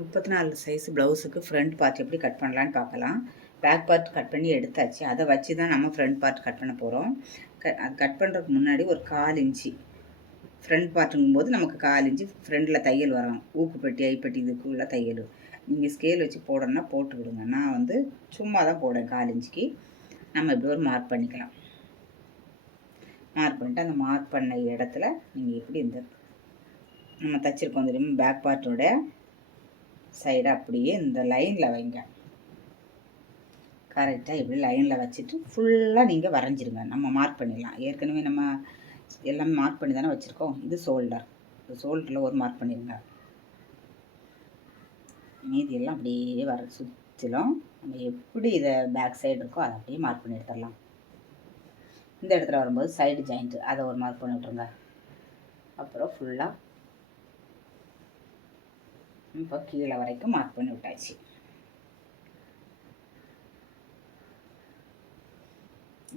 34 size ப்ளவுஸுக்கு front part எப்படி cut பண்ணலான்னு பார்க்கலாம். பேக் பார்ட் கட் பண்ணி எடுத்தாச்சு. அதை வச்சு தான் நம்ம ஃப்ரண்ட் பார்ட் கட் பண்ண போகிறோம். அது கட் பண்ணுறதுக்கு முன்னாடி ஒரு 1/4 இன்ச்சு ஃப்ரண்ட் பார்ட்டுங்கும்போது நமக்கு 1/4 இன்ச்சு ஃப்ரண்டில் தையல் வரும். ஊக்குப்பட்டி ஐப்பட்டி இதுக்குள்ள தையல் நீங்கள் ஸ்கேல் வச்சு போடணுன்னா போட்டு விடுங்க. நான் வந்து சும்மா தான் போடுறேன் 1/4 இன்ச்சுக்கு. நம்ம இப்படி ஒரு மார்க் பண்ணிக்கலாம். மார்க் பண்ணிவிட்டு அந்த மார்க் பண்ண இடத்துல நீங்கள் எப்படி இந்த நம்ம தைச்சிருக்கோம் தெரியுமா பேக் பார்ட்டோட சைடு அப்படியே இந்த லைனில் வைங்க. கரெக்டாக இப்படி லைனில் வச்சுட்டு ஃபுல்லாக நீங்கள் வரைஞ்சிருங்க. நம்ம மார்க் பண்ணிடலாம். ஏற்கனவே நம்ம எல்லாமே மார்க் பண்ணி தானே வச்சுருக்கோம். இது ஷோல்டர். ஷோல்டரில் ஒரு மார்க் பண்ணிடுங்க. மீதி எல்லாம் அப்படியே வர சுற்றிலும் நம்ம எப்படி இதை பேக் சைடு இருக்கோ அதை அப்படியே மார்க் பண்ணி எடுத்துடலாம். இந்த இடத்துல வரும்போது சைடு ஜாயிண்ட்டு அதை ஒரு மார்க் பண்ணி விட்ருங்க. அப்புறம் ஃபுல்லாக இப்போ கீழே வரைக்கும் மார்க் பண்ணி விட்டாச்சு.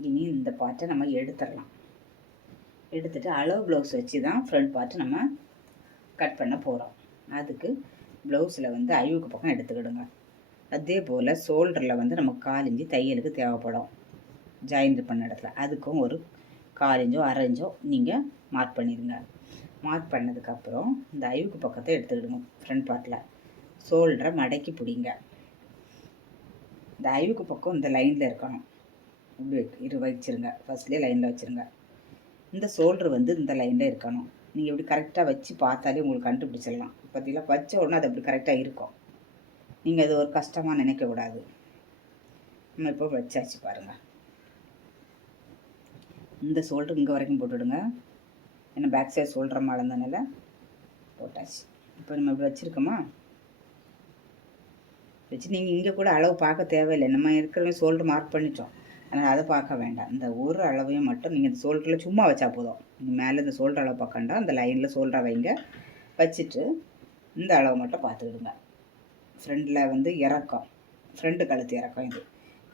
இனி இந்த பார்ட்டை நம்ம எடுத்துடலாம். எடுத்துகிட்டு அளவு ப்ளவுஸ் வச்சு தான் ஃப்ரண்ட் பார்ட்டு நம்ம கட் பண்ண போகிறோம். அதுக்கு ப்ளவுஸில் வந்து ஐவுக்கு பக்கம் எடுத்துக்கிடுங்க. அதே போல் ஷோல்டரில் வந்து நமக்கு 1/4 இன்ச்சு தையலுக்கு தேவைப்படும். ஜாயிண்ட் பண்ண இடத்துல அதுக்கும் ஒரு 1/4 இன்ச்சோ 1/2 இன்ச்சோ நீங்கள் மார்க் பண்ணிடுங்க. மார்க் பண்ணதுக்கப்புறம் இந்த ஐவுக்கு பக்கத்தை எடுத்துக்கிடுங்க. ஃப்ரண்ட் பார்ட்டில் ஷோல்டரை மடக்கி பிடிங்க. இந்த ஐவுக்கு பக்கம் இந்த லைனில் இருக்கணும். இப்படி வச்சிருங்க. ஃபஸ்ட்லேயே லைனில் வச்சுருங்க. இந்த ஷோல்டர் வந்து இந்த லைனில் இருக்கணும். நீங்கள் இப்படி கரெக்டாக வச்சு பார்த்தாலே உங்களுக்கு கண்டுபிடிச்சிடலாம். பார்த்தீங்களா, வச்ச உடனே அது அப்படி கரெக்டாக இருக்கும். நீங்கள் அது ஒரு கஷ்டமாக நினைக்கக்கூடாது. நம்ம இப்போ வச்சாச்சு பாருங்கள். இந்த ஷோல்டர் இங்கே வரைக்கும் போட்டுவிடுங்க. ஏன்னா பேக் சைடு ஷோல்டர் மறந்தனால போட்டாச்சு. இப்போ நம்ம இப்படி வச்சுருக்கோமா வச்சு நீங்கள் இங்கே கூட அளவு பார்க்க தேவையில்லை. நம்ம இருக்கிறவங்க ஷோல்டர் மார்க் பண்ணிட்டோம். ஆனால் அதை பார்க்க வேண்டாம். இந்த ஒரு அளவையும் மட்டும் நீங்கள் இந்த ஷோல்டரில் சும்மா வச்சா போதும். நீங்கள் மேலே இந்த ஷோல்டர் அளவு பார்க்கண்டா அந்த லைனில் ஷோல்டரை வைங்க. வச்சுட்டு இந்த அளவு மட்டும் பார்த்துக்கிடுங்க. ஃப்ரண்டில் வந்து இறக்கம், ஃப்ரண்ட்டு கழுத்து இறக்கம் இது.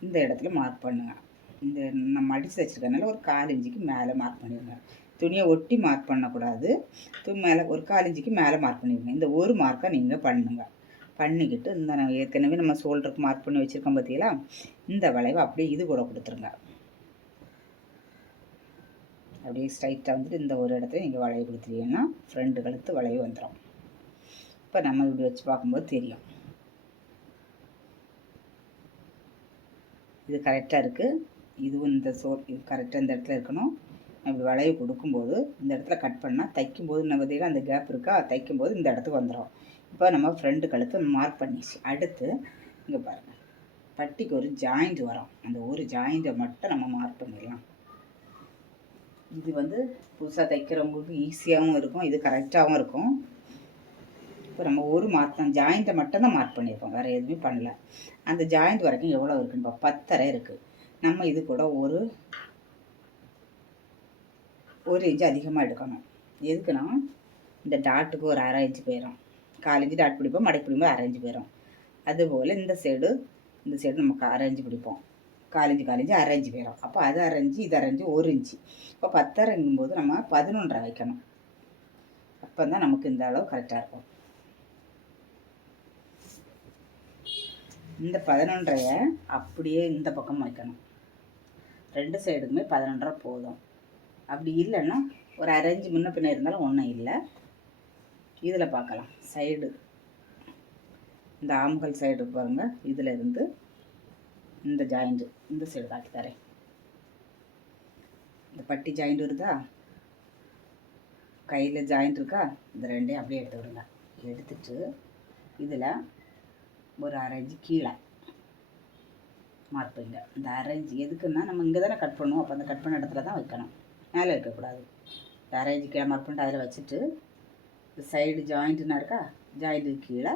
இந்த இடத்துல மார்க் பண்ணுங்கள். இந்த நம்ம அடித்து வச்சுருக்கனால ஒரு 1/4 இன்ச்சுக்கு மேலே மார்க் பண்ணிடுங்க. துணியை ஒட்டி மார்க் பண்ணக்கூடாது. துணி மேலே ஒரு 1/4 இன்ச்சுக்கு மேலே மார்க் பண்ணிடுங்க. இந்த ஒரு மார்க்கை நீங்கள் பண்ணுங்க. பண்ணிக்கிட்டு இந்த நான் ஏற்கனவே நம்ம ஷோல்டருக்கு மார்க் பண்ணி வச்சுருக்கோம் பார்த்தீங்களா, இந்த வளைவை அப்படியே இது கூட கொடுத்துருங்க. அப்படியே ஸ்ட்ரைட்டாக வந்துட்டு இந்த ஒரு இடத்துல நீங்கள் வளைவு கொடுத்துட்டீங்கன்னா ஃப்ரண்ட் கழுத்து வளைவு வந்துடும். இப்போ நம்ம இப்படி வச்சு பார்க்கும்போது தெரியும் இது கரெக்டாக இருக்குது. இதுவும் இந்த இது கரெக்டாக இந்த இடத்துல இருக்கணும். இப்படி வளைவு கொடுக்கும்போது இந்த இடத்துல கட் பண்ணால் தைக்கும்போது நம்ம பார்த்தீங்கன்னா அந்த கேப் இருக்கா, தைக்கும்போது இந்த இடத்துக்கு வந்துடும். இப்போ நம்ம ஃப்ரண்ட் கழுத்து மார்க் பண்ணிச்சு. அடுத்து இங்கே பாருங்கள், பட்டிக்கு ஒரு ஜாயிண்ட் வரும். அந்த ஒரு ஜாயிண்ட்டை மட்டும் நம்ம மார்க் பண்ணிடலாம். இது வந்து புதுசாக தைக்கிறவங்களுக்கு ஈஸியாகவும் இருக்கும், இது கரெக்டாகவும் இருக்கும். இப்போ நம்ம ஒரு மார்க் தான் ஜாயிண்ட்டை மட்டும் தான் மார்க் பண்ணியிருக்கோம், வேறு எதுவுமே பண்ணல. அந்த ஜாயிண்ட் வரைக்கும் எவ்வளோ இருக்குன்னு 10.5 இருக்குது. நம்ம இது கூட ஒரு இன்ச்சு அதிகமாக எடுக்கணும். எதுக்குன்னா இந்த டாட்டுக்கு ஒரு 1/2 இன்ச்சு போயிடும். 1/4 இன்ச்சு டாட் பிடிப்போம், மடக்கி பிடிப்போம் 1/2 இன்ச்சு போயிடும். அதுபோல் இந்த சைடு நம்ம 1/2 இன்ச்சு பிடிப்போம். 1/4 இன்ச்சு 1/2 இன்ச்சு போயிடும். அப்போ அது 1/2 இன்ச்சு இது 1/2 இன்ச்சு 1 இன்ச்சு. இப்போ 10.5ங்கும்போது நம்ம 11.5 வைக்கணும். அப்போ தான் நமக்கு இந்த அளவு கரெக்டாக இருக்கும். இந்த 11.5 அப்படியே இந்த பக்கம் வைக்கணும். 2 சைடுக்குமே 11.5 போதும். அப்படி இல்லைன்னா ஒரு 1/2 இன்ச்சு முன்ன பின்ன இருந்தாலும் ஒன்றும் இல்லை. இதில் பார்க்கலாம். சைடு இந்த ஆம்கள் சைடு பாருங்கள், இதில் இருந்து இந்த ஜாயிண்ட்டு இந்த சைடு காட்டி தரேன். இந்த பட்டி ஜாயிண்ட் வருதா, கையில் ஜாயிண்ட் இருக்கா, இந்த ரெண்டையும் அப்படியே எடுத்து விடுங்க. எடுத்துட்டு இதில் ஒரு 1/2 இன்ச்சு கீழே மார்க் பண்ணிங்க. இந்த 1/2 இன்ச்சு எதுக்குன்னா நம்ம இங்கே தானே கட் பண்ணுவோம். அப்போ அந்த கட் பண்ண இடத்துல தான் வைக்கணும், மேலே வைக்கக்கூடாது. 1/2 இன்ச்சு கீழே மார்க் பண்ணிட்டு அதில் வச்சுட்டு இந்த சைடு ஜாயிண்ட்டுனா இருக்கா, ஜாயிண்ட்டுக்கு கீழே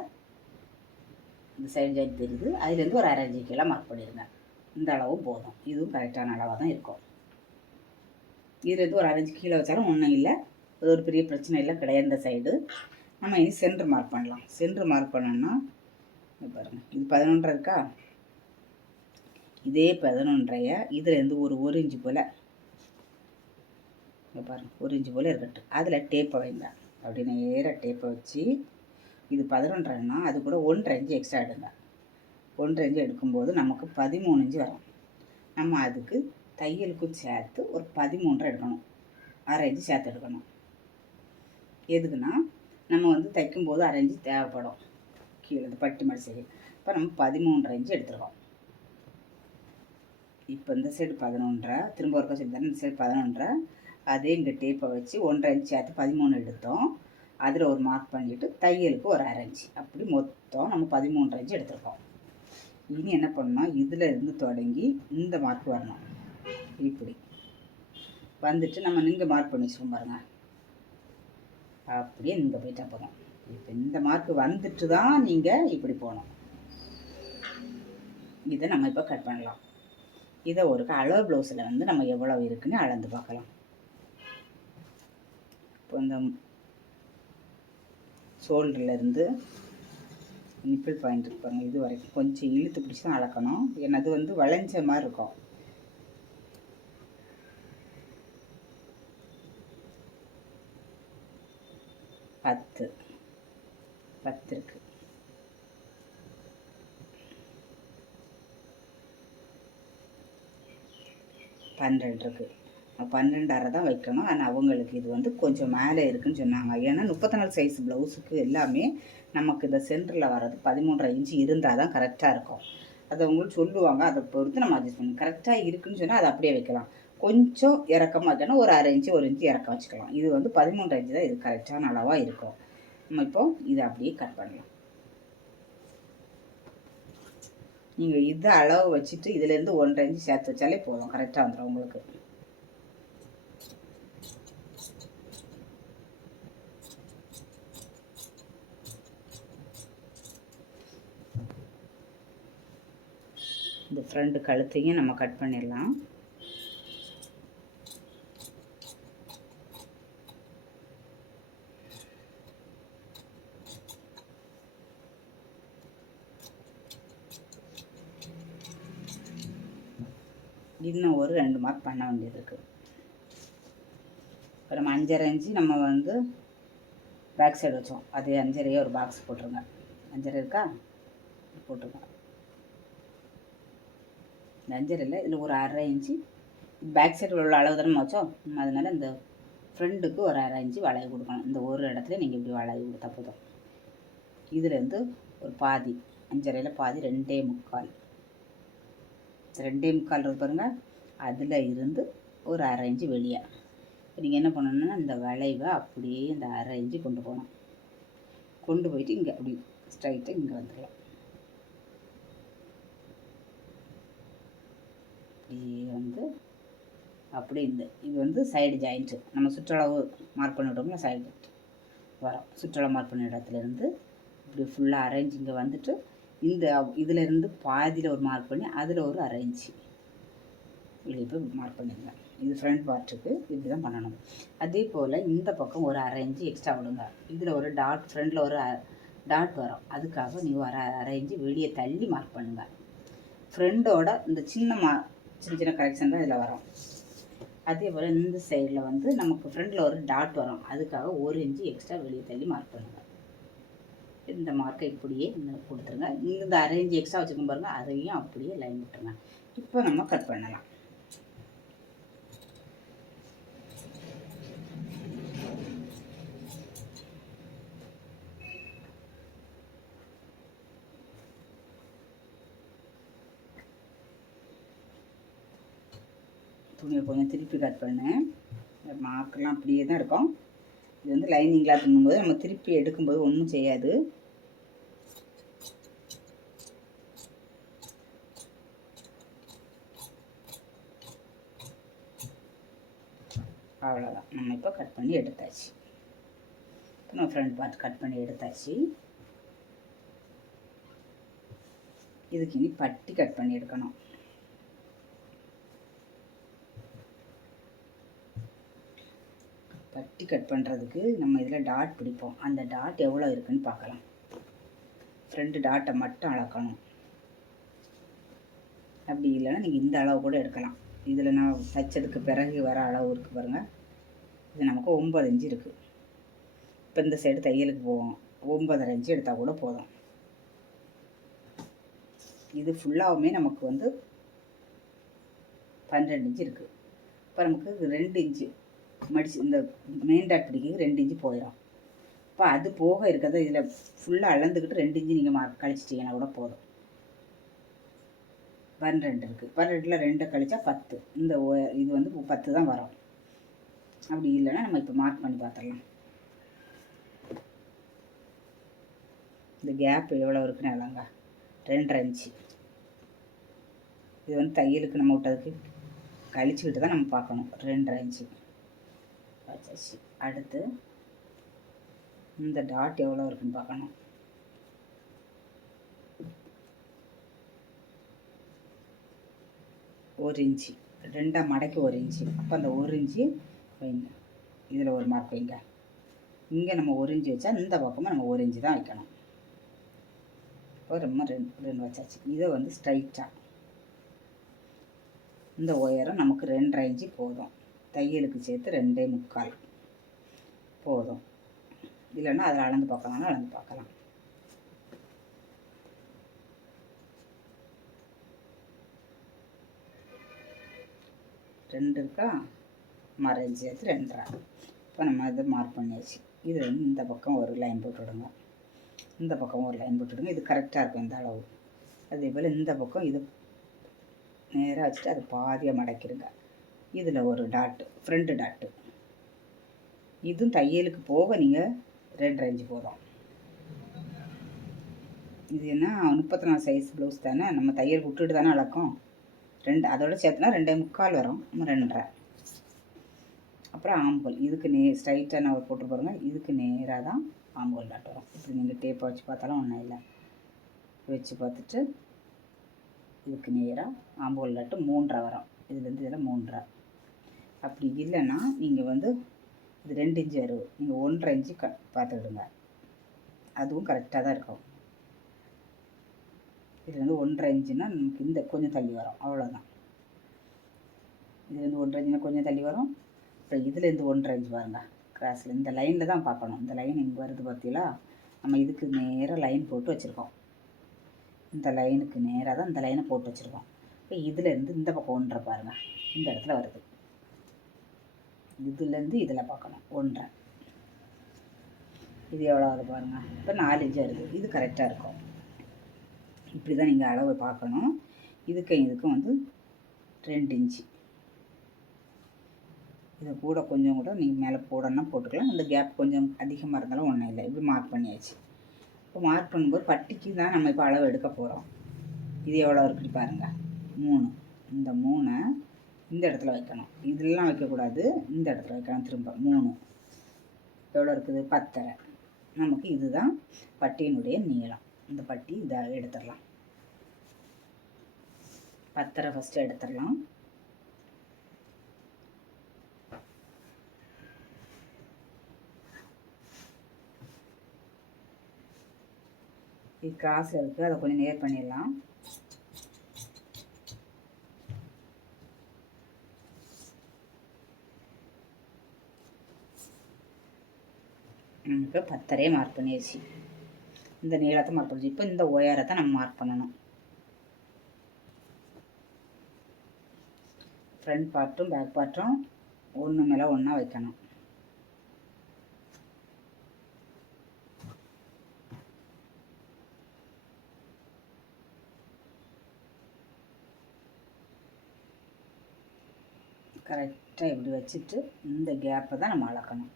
இந்த சைடு ஜாயிண்ட் தெரியுது, அதுலேருந்து ஒரு 1/2 இன்ச்சு கீழே மார்க் பண்ணிடுங்க. இந்த அளவும் போதும். இதுவும் கரெக்டான அளவாக தான் இருக்கும். இதுலேருந்து ஒரு 1/2 இன்ச்சு கீழே வச்சாலும் ஒன்றும் இல்லை, அது ஒரு பெரிய பிரச்சனை இல்லை, கிடையாது. இந்த சைடு நம்ம இனி சென்ட்ரு மார்க் பண்ணலாம். சென்ட்ரு மார்க் பண்ணோன்னா பாருங்கள், இது 11.5 இருக்கா, இதே 11.5 இதுலேருந்து ஒரு இன்ச்சு போல் பாருங்கள், 1 இன்ச்சு போல் இருக்கட்டும். அதில் டேப்பை வைங்க. அப்படி நேராக டேப்பை வச்சு இது 11.5ன்னா அது கூட 1.5 இன்ச்சு எக்ஸ்ட்ரா எடுங்க. 1.5 இன்ச்சு எடுக்கும்போது நமக்கு 13 இன்ச்சு வரும். நம்ம அதுக்கு தையலுக்கும் சேர்த்து ஒரு 13.5 எடுக்கணும். 1/2 இன்ச்சு சேர்த்து எடுக்கணும். எதுக்குன்னா நம்ம வந்து தைக்கும்போது 1/2 இன்ச்சு தேவைப்படும் கீழே இந்த பட்டி மடிச்சது. இப்போ நம்ம 13.5 இன்ச்சு எடுத்துருக்கோம். இப்போ இந்த சைடு 11.5, திரும்ப ஒருக்கா சொல்லி தரேன். இந்த சைடு 11.5, அதே இங்கே டேப்பை வச்சு 1.5 இன்ச்சு சேர்த்து 13 எடுத்தோம். அதில் ஒரு மார்க் பண்ணிவிட்டு தையலுக்கு ஒரு 1/2 இன்ச்சு, அப்படி மொத்தம் நம்ம 13.5 இன்ச்சு எடுத்துருக்கோம். இனி என்ன பண்ணணும், இதில் இருந்து தொடங்கி இந்த மார்க் வரணும். இப்படி வந்துட்டு நம்ம இங்கே மார்க் பண்ணி வச்சுருக்கோம் பாருங்கள். அப்படியே இங்கே போயிட்டா போதும். இப்போ இந்த மார்க் வந்துட்டு தான் நீங்கள் இப்படி போகணும். இதை நம்ம இப்போ கட் பண்ணலாம். இதை ஒரு அளவு ப்ளவுஸில் வந்து நம்ம எவ்வளோ இருக்குன்னு அளந்து பார்க்கலாம். இப்போ இந்த ஷோல்டர்லேருந்து நிப்பிள் பாயிண்ட் இருக்கு பாருங்கள், இது வரைக்கும் கொஞ்சம் இழுத்து பிடிச்சி தான் அளக்கணும். ஏன்னா அது வந்து வளைஞ்ச மாதிரி இருக்கும். பத்து இருக்கு. 12 இருக்குது. 12.5 தான் வைக்கணும். ஆனால் அவங்களுக்கு இது வந்து கொஞ்சம் மேலே இருக்குதுன்னு சொன்னாங்க. ஏன்னா 34 சைஸ் ப்ளவுஸுக்கு எல்லாமே நமக்கு இந்த சென்டரில் வர்றது 13.5 இன்ச்சு இருந்தால் தான் கரெக்டாக இருக்கும். அதை அவங்களுக்கு சொல்லுவாங்க. அதை பொறுத்து நம்ம அட்ஜஸ்ட் பண்ணணும். கரெக்டாக இருக்குதுன்னு சொன்னால் அதை அப்படியே வைக்கலாம். கொஞ்சம் இறக்கமாக வைக்கணும். ஒரு 1/2 இன்ச்சு 1 இன்ச்சு இறக்கம் வச்சுக்கலாம். இது வந்து 13.5 இன்ச்சு தான் இது கரெக்டான அளவாக இருக்கும். நம்ம இப்போ இதை அப்படியே கட் பண்ணலாம். நீங்கள் இதை அளவு வச்சுட்டு இதிலேருந்து 1.5 இன்ச்சு சேர்த்து வச்சாலே போதும், கரெக்டாக வந்துடும் உங்களுக்கு. இந்த ஃப்ரண்ட் கழுத்தையும் நம்ம கட் பண்ணிடலாம். இன்னும் ஒரு 2 மார்க் பண்ண வேண்டியது இருக்குது. இப்போ நம்ம 5.5 இன்ச்சு நம்ம வந்து பேக் சைடு வச்சோம். அதே 5.5 ஒரு பாக்ஸ் போட்டுருங்க. 5.5 இருக்கா, போட்டுருங்க. இந்த 5.5 இதில் ஒரு 1/2 இன்ச்சு பேக் சைடு உள்ள அளவு தானே வச்சோம். அதனால் இந்த ஃப்ரெண்டுக்கு ஒரு 1/2 இன்ச்சு வளைவு கொடுக்கணும். இந்த ஒரு இடத்துல நீங்கள் இப்படி வளைவு கொடுத்தா போதும். இதுலேருந்து ஒரு பாதி, 5.5 பாதி 2.25 இருக்கு பாருங்கள். அதில் இருந்து ஒரு 1/2 இன்ச்சு வெளியே நீங்கள் என்ன பண்ணணுன்னா இந்த வளைவை அப்படியே இந்த 1/2 இன்ச்சு கொண்டு போகணும். கொண்டு போயிட்டு இங்கே அப்படி ஸ்ட்ரைட்டாக இங்கே வந்துடலாம். இப்படியே வந்து அப்படி இது வந்து சைடு ஜாயிண்ட்டு நம்ம சுற்றளவு மார்க் பண்ணிவிட்டோம்னா சைடு ஜாயிண்ட் வரும். சுற்றளவு மார்க் பண்ண இடத்துலேருந்து இப்படி ஃபுல்லாக 1/2 இன்ச்சு இங்கே வந்துட்டு இந்த இதிலேருந்து பாதியில் ஒரு மார்க் பண்ணி அதில் ஒரு 1/2 இன்ச்சு வெளியே போய் மார்க் பண்ணிடுங்க. இது ஃப்ரண்ட் பார்ட்டுக்கு இப்படி தான் பண்ணணும். அதே போல் இந்த பக்கம் ஒரு 1/2 இன்ச்சு எக்ஸ்ட்ரா விடுங்க. இதில் ஒரு டாட், ஃப்ரண்டில் ஒரு டாட் வரும். அதுக்காக நீ ஒரு 1/2 இன்ச்சு வெளியே தள்ளி மார்க் பண்ணுங்கள். ஃப்ரெண்டோட இந்த சின்ன சின்ன கரெக்ஷன் தான் இதில் வரும். அதே போல் இந்த சைடில் வந்து நமக்கு ஃப்ரண்டில் ஒரு டாட் வரும். அதுக்காக 1 இன்ச்சு எக்ஸ்ட்ரா வெளியே தள்ளி மார்க் பண்ணுங்கள். இந்த மார்க்கை இப்படியே கொடுத்துருங்க. இந்த 1/2 இன்ச்சு எக்ஸ்ட்ரா வச்சுக்கோங்க பாருங்கள், அதையும் அப்படியே லைன் விட்டுருங்க. இப்போ நம்ம கட் பண்ணலாம். துணியை கொஞ்சம் திருப்பி கட் பண்ணேன். மார்க்கெல்லாம் அப்படியே தான் இருக்கும். இது வந்து லைனிங்லாம் பண்ணும்போது நம்ம திருப்பி எடுக்கும்போது ஒன்றும் செய்யாது. அவ்வளோதான். நம்ம இப்போ கட் பண்ணி எடுத்தாச்சு. இப்போ நம்ம ஃப்ரண்ட் பார்ட் கட் பண்ணி எடுத்தாச்சு. இதுக்கு இனி பட்டி கட் பண்ணி எடுக்கணும். பட்டி கட் பண்ணுறதுக்கு நம்ம இதில் டாட் பிடிப்போம். அந்த டாட் எவ்வளோ இருக்குன்னு பார்க்கலாம். ஃப்ரண்ட் டாட்டை மட்டும் அளக்கணும். அப்படி இல்லைன்னா நீங்கள் இந்த அளவு கூட எடுக்கலாம். இதில் நான் தைச்சதுக்கு பிறகு வர அளவு இருக்குது பாருங்கள். இது நமக்கு 9 இன்ச்சு இருக்குது. இப்போ இந்த சைடு தையலுக்கு போவோம். 9.5 இன்ச்சு எடுத்தால் கூட போதும். இது ஃபுல்லாகவுமே நமக்கு வந்து 12 இன்ச்சு இருக்குது. இப்போ நமக்கு 2 இன்ச்சு மடிச்சு இந்த மெயின் டாட் பிடிக்க 2 இன்ச்சு போயிடும். இப்போ அது போக இருக்கிறத இதில் ஃபுல்லாக அளந்துக்கிட்டு 2 இன்ச்சு நீங்கள் கழிச்சிட்டிங்கன்னா கூட போதும். 12 இருக்குது. 12ல் 2 கழிச்சா 10. இந்த இது வந்து 10 தான் வரும். அப்படி இல்லைன்னா நம்ம இப்போ மார்க் பண்ணி பார்த்துடலாம். இந்த கேப் எவ்வளோ இருக்குன்னு அளங்க. 2.5 இன்ச்சு. இது வந்து தையலுக்கு நம்ம விட்டதுக்கு கழிச்சுக்கிட்டு தான் நம்ம பார்க்கணும். 2.5 இன்ச்சு வச்சாச்சு. அடுத்து இந்த டாட் எவ்வளோ இருக்குன்னு பார்க்கணும். 1 இன்ச்சு. 2ஆக மடக்கி 1 இன்ச்சு. அப்போ அந்த 1 இன்ச்சு வைங்க. இதில் ஒரு மார்க் வைங்க. இங்கே நம்ம 1 இன்ச்சு வச்சா இந்த பக்கமாக நம்ம 1 இன்ச்சு தான் வைக்கணும். இப்போ ரொம்ப 2 வச்சாச்சு. இதை வந்து ஸ்ட்ரைட்டாக இந்த ஒயரம் நமக்கு 2.5 இன்ச்சு போதும். தையலுக்கு சேர்த்து 2.25 போதும். இல்லைன்னா அதில் அளந்து பார்க்கலாம்னா அளந்து பார்க்கலாம். ரெண்டு இருக்கா, மறைஞ்சி சேர்த்து 2.5. இப்போ நம்ம இதை மார்க் பண்ணியாச்சு. இது வந்து இந்த பக்கம் ஒரு லைன் போட்டுவிடுங்க, இந்த பக்கம் ஒரு லைன் போட்டுவிடுங்க. இது கரெக்டாக இருக்கும் இந்த அளவு. அதே போல் இந்த பக்கம் இது நேராக வச்சுட்டு அது பாதியாக மடக்கிடுங்க. இதில் ஒரு டாட்டு, ஃப்ரண்ட்டு டாட்டு. இதுவும் தையலுக்கு போக நீங்கள் 2.5 இன்ச்சு போதும். இது என்ன 34 சைஸ் ப்ளவுஸ் தானே, நம்ம தையல் விட்டுட்டு தானே அளக்கும். 2 அதோட சேர்த்துனா 2.25 வரும். நம்ம 2.5. அப்புறம் ஆம்பல் இதுக்கு ஸ்ட்ரைட்டாக நான் போட்டு பாருங்க. இதுக்கு நேராக தான் ஆம்பல் டாட் வரும். இப்படி நீங்கள் டேப்பை வச்சு பார்த்தாலும் ஒன்றும் இல்லை. வச்சு பார்த்துட்டு இதுக்கு நேராக ஆம்பல் டாட்டு 3.5 வரும். இதுலேருந்து இதில் 3.5. அப்படி இல்லைன்னா நீங்கள் வந்து இது 2 இன்ச்சு வரும், நீங்கள் 1.5 இன்ச்சு பார்த்துக்கிடுங்க. அதுவும் கரெக்டாக தான் இருக்கும். இதுலேருந்து 1.5 இன்ச்சுன்னா நமக்கு இந்த கொஞ்சம் தள்ளி வரும், அவ்வளோதான். இதுலேருந்து 1.5 இன்ச்சுனா கொஞ்சம் தள்ளி வரும். அப்புறம் இதுலேருந்து 1.5 இன்ச்சு பாருங்கள், கிராஸில் இந்த லைனில் தான் பார்க்கணும். இந்த லைன் இங்கே வருது பார்த்தீங்களா, நம்ம இதுக்கு நேராக லைன் போட்டு வச்சுருக்கோம். இந்த லைனுக்கு நேராக தான் இந்த லைனை போட்டு வச்சுருக்கோம். இப்போ இதுலேருந்து இந்த பக்கம் 1.5 பாருங்கள், இந்த இடத்துல வருது. இதுலேருந்து இதில் பார்க்கணும் 1.5. இது எவ்வளோ வருது பாருங்கள். இப்போ 4 இன்ச்சு வருது. இது கரெக்டாக இருக்கும். இப்படி தான் நீங்கள் அளவு பார்க்கணும். இதுக்கும் வந்து 2 இன்ச்சு. இதை கூட கொஞ்சம் கூட நீங்கள் மேலே போடணும்னா போட்டுக்கலாம். அந்த கேப் கொஞ்சம் அதிகமாக இருந்தாலும் ஒன்றும் இல்லை. இப்படி மார்க் பண்ணியாச்சு. இப்போ மார்க் பண்ணும்போது பட்டிக்கு தான் நம்ம இப்போ அளவு எடுக்க போகிறோம். இது எவ்வளோ இருக்குது பாருங்கள், 3. இந்த 3 இந்த இடத்துல வைக்கணும். இதெல்லாம் வைக்கக்கூடாது, இந்த இடத்துல வைக்கணும். திரும்ப 3 எவ்வளோ இருக்குது, 10.5. நமக்கு இதுதான் பட்டியினுடைய நீளம். இந்த பட்டி இதை எடுத்துடலாம். 10.5 ஃபஸ்ட்டு எடுத்துடலாம். இது கிராஸில் இருக்குது, அதை கொஞ்சம் நேர் பண்ணிடலாம். நமக்கு 10.5 மார்க் பண்ணிடுச்சு. இந்த நீளத்தை மார்க் பண்ணிச்சு. இப்போ இந்த உயரத்தை நம்ம மார்க் பண்ணணும். ஃப்ரண்ட் பார்ட்டும் பேக் பார்ட்டும் ஒன்று மேலே ஒன்றா வைக்கணும். கரெக்டாக இப்படி வச்சுட்டு இந்த கேப்பை தான் நம்ம அளக்கணும்.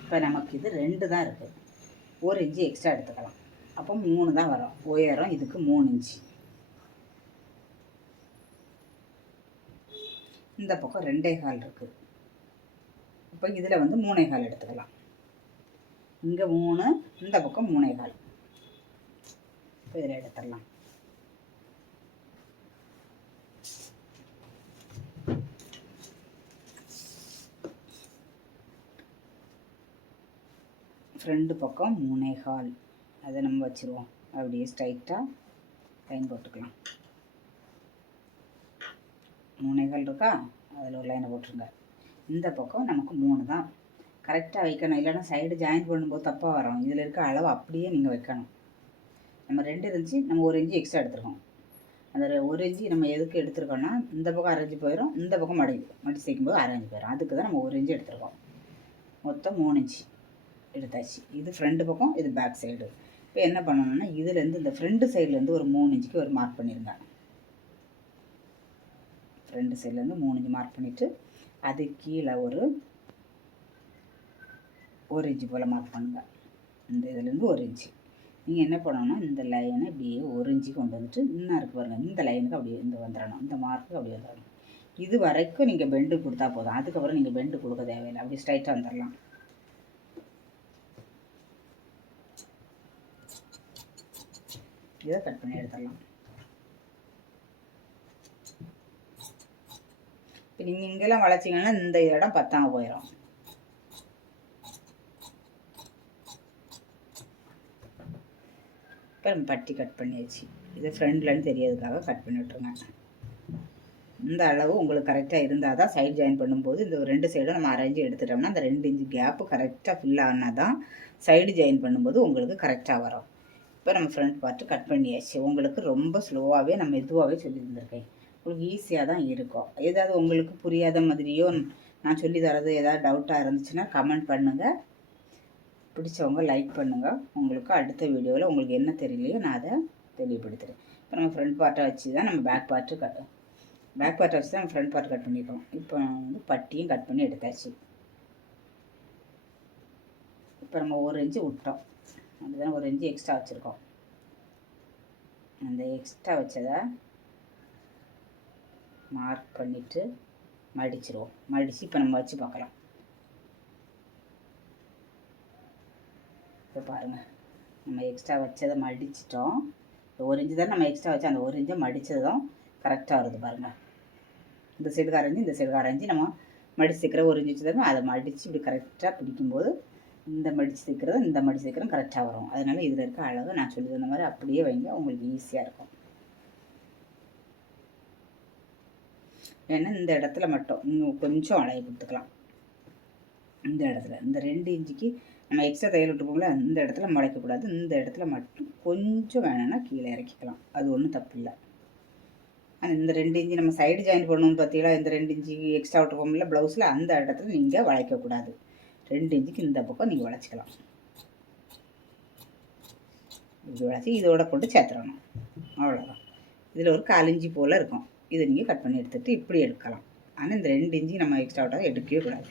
இப்போ நமக்கு இது 2 தான் இருக்குது. 1 இன்ச்சு எக்ஸ்ட்ரா எடுத்துக்கலாம். அப்போ 3 தான் வரும். உயரம் இதுக்கு 3 இன்ச்சு. இந்த பக்கம் 2.25 இருக்குது. இப்போ இதில் வந்து 3.25 எடுத்துக்கலாம். இங்கே 3, இந்த பக்கம் 3.25. இப்போ இதில் எடுத்துடலாம். ஃப்ரண்ட் பக்கம் 3.25 அதை நம்ம வச்சுருவோம். அப்படியே ஸ்ட்ரைட்டாக லைன் போட்டுக்கலாம். 3.25 இருக்கா, அதில் ஒரு லைனை போட்டுருங்க. இந்த பக்கம் நமக்கு 3 தான் கரெக்டாக வைக்கணும், இல்லைன்னா சைடு ஜாயின் பண்ணும்போது தப்பாக வரும். இதில் இருக்க அளவு அப்படியே நீங்கள் வைக்கணும். நம்ம 2 இருந்துச்சு, நம்ம 1 இன்ச்சு எக்ஸ்ட்ரா எடுத்துருக்கோம். அந்த 1 இன்ச்சு நம்ம எதுக்கு எடுத்துருக்கோம்னா, இந்த பக்கம் அரைஞ்சி போயிடும், இந்த பக்கம் மடிச்சு தைக்கும்போது அரைஞ்சி போயிடும். அதுக்கு தான் நம்ம 1 இன்ச்சு எடுத்துருக்கோம். மொத்தம் 3 இன்ச்சு எடுத்தாச்சு. இது ஃப்ரண்ட் பக்கம், இது பேக் சைடு. இப்போ என்ன பண்ணணும்னா, இதுலேருந்து இந்த ஃப்ரண்ட் சைட்லேருந்து ஒரு 3 இன்ச்சுக்கு ஒரு மார்க் பண்ணிடுங்க. ஃப்ரண்ட் சைட்லேருந்து 3 இன்ச்சு மார்க் பண்ணிவிட்டு, அது கீழே ஒரு 1 இன்ச்சு போல் மார்க் பண்ணுங்கள். இந்த இதுலேருந்து 1 இன்ச்சு நீங்கள் என்ன பண்ணணும்னா, இந்த லைனை இப்படியே 1 இன்ச்சு கொண்டு வந்துட்டு இன்னும் இருக்குது பாருங்கள், இந்த லைனுக்கு அப்படியே இந்த வந்துடணும், இந்த மார்க்கு அப்படியே வந்துடணும். இது வரைக்கும் நீங்கள் பெண்டு கொடுத்தா போதும். அதுக்கப்புறம் நீங்கள் பெண்டு கொடுக்க தேவையில்லை, அப்படி ஸ்ட்ரைட்டாக வந்துடலாம். இதை கட் பண்ணி எடுத்துடலாம். இப்போ நீங்கள் இங்கெல்லாம் வளைச்சிங்கன்னா இந்த இடம் பத்தாம போயிடும். இப்போ நம்ம பட்டி கட் பண்ணியாச்சு. இது ஃப்ரண்ட்லன்னு தெரியறதுக்காக கட் பண்ணி விட்ருங்க. இந்த அளவு உங்களுக்கு கரெக்டாக இருந்தால் தான் சைடு ஜாயின் பண்ணும்போது இந்த 2 சைடும் நம்ம அரைஞ்சி எடுத்துட்டோம்னா அந்த 2 இன்ச்சு கேப்பு கரெக்டாக ஃபில் ஆனால் தான் சைடு ஜாயின் பண்ணும்போது உங்களுக்கு கரெக்டாக வரும். இப்போ நம்ம ஃப்ரண்ட் பார்ட்டு கட் பண்ணியாச்சு. உங்களுக்கு ரொம்ப ஸ்லோவாகவே நம்ம இதுவாகவே சொல்லியிருந்திருக்கேன். உங்களுக்கு ஈஸியாக தான் இருக்கும். ஏதாவது உங்களுக்கு புரியாத மாதிரியோ நான் சொல்லி தரது ஏதாவது டவுட்டாக இருந்துச்சுன்னா கமெண்ட் பண்ணுங்கள். பிடிச்சவங்க லைக் பண்ணுங்கள். உங்களுக்கு அடுத்த வீடியோவில் உங்களுக்கு என்ன தெரியலையோ நான் அதை தெளிவுபடுத்துகிறேன். இப்போ நம்ம ஃப்ரண்ட் பார்ட்டை வச்சு தான் நம்ம பேக் பார்ட்டை வச்சு தான் நம்ம ஃப்ரண்ட் பார்ட் கட் பண்ணியிருக்கோம். இப்போ நான் வந்து பட்டியும் கட் பண்ணி எடுத்தாச்சு. இப்போ நம்ம 1 இன்ச்சு விட்டோம், அதுதான் 1 இன்ச்சு எக்ஸ்ட்ரா வச்சுருக்கோம். அந்த எக்ஸ்ட்ரா வச்சதை மார்க் பண்ணிவிட்டு மடிச்சிருவோம். மடித்து இப்போ நம்ம வச்சு பார்க்கலாம். இப்போ பாருங்கள், நம்ம எக்ஸ்ட்ரா வச்சதை மடிச்சிட்டோம். 1 இன்ச்சு தான் நம்ம எக்ஸ்ட்ரா வச்சு அந்த 1 இன்ச்சை மடித்ததும் கரெக்டாக வருது பாருங்கள். இந்த சைடுக்கு அரைஞ்சி இந்த சைடுக்கு அரைஞ்சி நம்ம மடித்து தைக்கிற 1 இன்ச்சு தான் அதை மடித்து இப்படி கரெக்டாக பிடிக்கும்போது இந்த மடித்து தைக்கிறது இந்த மடித்து தைக்கிறதும் கரெக்டாக வரும். அதனால் இதில் இருக்க அளவு நான் சொல்லி தந்த மாதிரி அப்படியே வைங்க, உங்களுக்கு ஈஸியாக இருக்கும். ஏன்னா இந்த இடத்துல மட்டும் இன்னும் கொஞ்சம் அளவு கொடுத்துக்கலாம். இந்த இடத்துல இந்த 2 இன்ச்சுக்கு நம்ம எக்ஸ்ட்ரா தையல் விட்டுருப்போம்ல, இந்த இடத்துல முளைக்கக்கூடாது. இந்த இடத்துல மட்டும் கொஞ்சம் வேணும்னா கீழே இறக்கிக்கலாம், அது ஒன்றும் தப்பு இல்லை. ஆனால் இந்த 2 இன்ச்சு நம்ம சைடு ஜாயின் பண்ணணும்னு பார்த்தீங்களா, இந்த 2 இன்ச்சு எக்ஸ்ட்ரா விட்டுருப்போம்ல ப்ளவுஸில், அந்த இடத்துல நீங்கள் வளைக்கக்கூடாது. 2 இன்ச்சுக்கு இந்த பக்கம் நீங்கள் வளைச்சிக்கலாம். இப்படி வளைச்சி இதோட போட்டு சேர்த்துடணும், அவ்வளோதான். இதில் ஒரு 1/4 இன்ச்சு போல் இருக்கும். இதை நீங்கள் கட் பண்ணி எடுத்துகிட்டு இப்படி எடுக்கலாம். ஆனால் இந்த 2 இன்ச்சு நம்ம எக்ஸ்ட்ரா விட்டால் எடுக்கவே கூடாது.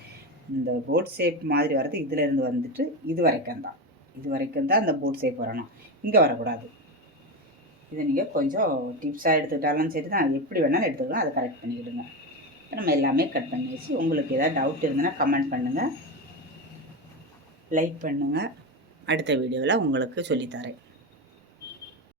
இந்த போட் ஷேப் மாதிரி வரது இதிலேருந்து வந்துட்டு இது வரைக்கும் தான் அந்த போட் ஷேப் வரணும், இங்கே வரக்கூடாது. இதை நீங்கள் கொஞ்சம் டிப்ஸாக எடுத்துக்கிட்டாலும் சரி தான், எப்படி வேணாலும் எடுத்துக்கலாம், அதை கரெக்ட் பண்ணிக்கிடுங்க. நம்ம எல்லாமே கட் பண்ணி வச்சு உங்களுக்கு ஏதாவது டவுட் இருந்ததுன்னா கமெண்ட் பண்ணுங்கள், லைக் பண்ணுங்கள். அடுத்த வீடியோவில் உங்களுக்கு சொல்லித்தரேன்.